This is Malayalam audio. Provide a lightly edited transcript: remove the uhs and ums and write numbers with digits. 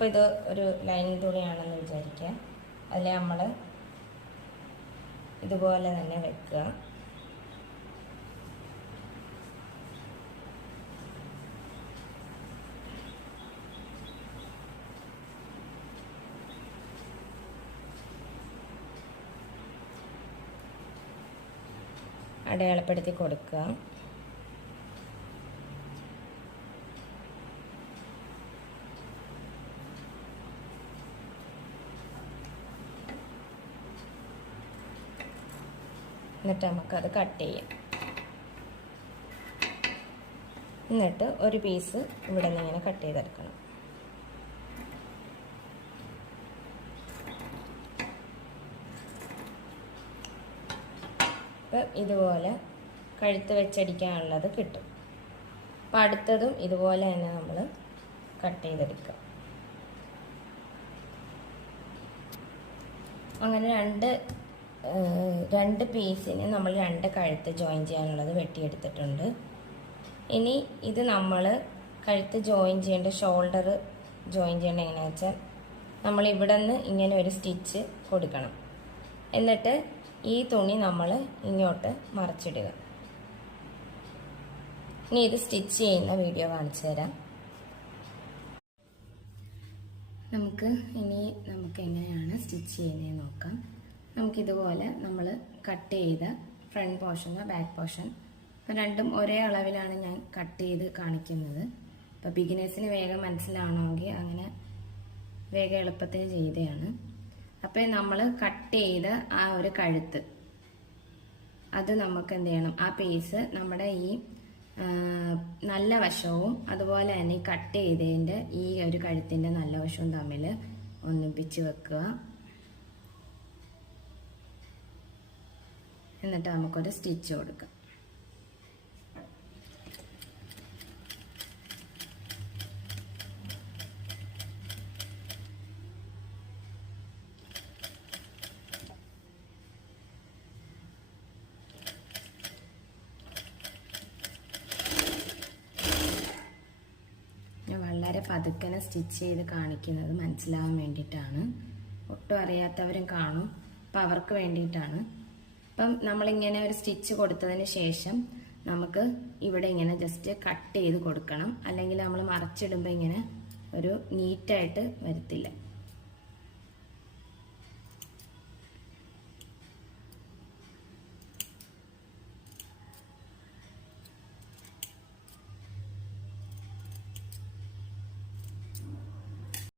അപ്പോൾ ഇത് ഒരു ലൈനിങ് തുണിയാണെന്ന് വിചാരിക്കുക. അതിൽ നമ്മൾ ഇതുപോലെ തന്നെ വെക്കുക. അടയാളപ്പെടുത്തി കൊടുക്കുക. എന്നിട്ട് നമുക്കത് കട്ട് ചെയ്യാം. എന്നിട്ട് ഒരു പീസ് ഇവിടെ നിന്ന് ഇങ്ങനെ കട്ട് ചെയ്തെടുക്കണം. അപ്പം ഇതുപോലെ കഴുത്ത് വെച്ചടിക്കാനുള്ളത് കിട്ടും. അപ്പം അടുത്തതും ഇതുപോലെ തന്നെ നമ്മൾ കട്ട് ചെയ്തെടുക്കുക. അങ്ങനെ രണ്ട് പീസിന് നമ്മൾ 2 കഴുത്ത് ജോയിൻ ചെയ്യാനുള്ളത് വെട്ടിയെടുത്തിട്ടുണ്ട്. ഇനി ഇത് നമ്മൾ കഴുത്ത് ജോയിൻ ചെയ്യേണ്ട, ഷോൾഡർ ജോയിൻ ചെയ്യേണ്ട എങ്ങനെയാണെന്ന് വെച്ചാൽ നമ്മൾ ഇവിടെ നിന്ന് ഇങ്ങനെ ഒരു സ്റ്റിച്ച് കൊടുക്കണം. എന്നിട്ട് ഈ തുണി നമ്മൾ ഇങ്ങോട്ട് മറച്ചിടുക. ഇനി ഇത് സ്റ്റിച്ച് ചെയ്യുന്ന വീഡിയോ കാണിച്ചു തരാം. നമുക്ക് എങ്ങനെയാണ് സ്റ്റിച്ച് ചെയ്യുന്നതെന്ന് നോക്കാം. നമുക്കിതുപോലെ നമ്മൾ കട്ട് ചെയ്ത ഫ്രണ്ട് പോർഷനോ ബാക്ക് പോർഷൻ, രണ്ടും ഒരേ അളവിലാണ് ഞാൻ കട്ട് ചെയ്ത് കാണിക്കുന്നത്. അപ്പോൾ ബിഗിനേഴ്സിന് വേഗം മനസ്സിലാവണമെങ്കിൽ അങ്ങനെ വേഗം എളുപ്പത്തിന് ചെയ്തതാണ്. അപ്പോൾ നമ്മൾ കട്ട് ചെയ്ത ആ ഒരു കഴുത്ത്, അത് നമുക്ക് എന്ത് ചെയ്യണം, ആ പീസ് നമ്മുടെ ഈ നല്ല വശവും അതുപോലെ തന്നെ ഈ കട്ട് ചെയ്തതിൻ്റെ ഈ ഒരു കഴുത്തിൻ്റെ നല്ല വശവും തമ്മിൽ ഒന്നിപ്പിച്ച് വെക്കുക. എന്നിട്ട് നമുക്കൊരു സ്റ്റിച്ച് കൊടുക്കാം. ഞാൻ വളരെ പതുക്കനെ സ്റ്റിച്ച് ചെയ്ത് കാണിക്കുന്നത് മനസ്സിലാവാൻ വേണ്ടിയിട്ടാണ്. ഒട്ടും അറിയാത്തവരും കാണും, അപ്പം അവർക്ക് വേണ്ടിയിട്ടാണ്. അപ്പം നമ്മളിങ്ങനെ ഒരു സ്റ്റിച്ച് കൊടുത്തതിന് ശേഷം നമുക്ക് ഇവിടെ ഇങ്ങനെ ജസ്റ്റ് കട്ട് ചെയ്ത് കൊടുക്കണം. അല്ലെങ്കിൽ നമ്മൾ മറച്ചിടുമ്പോൾ ഇങ്ങനെ ഒരു നീറ്റായിട്ട് വരത്തില്ല.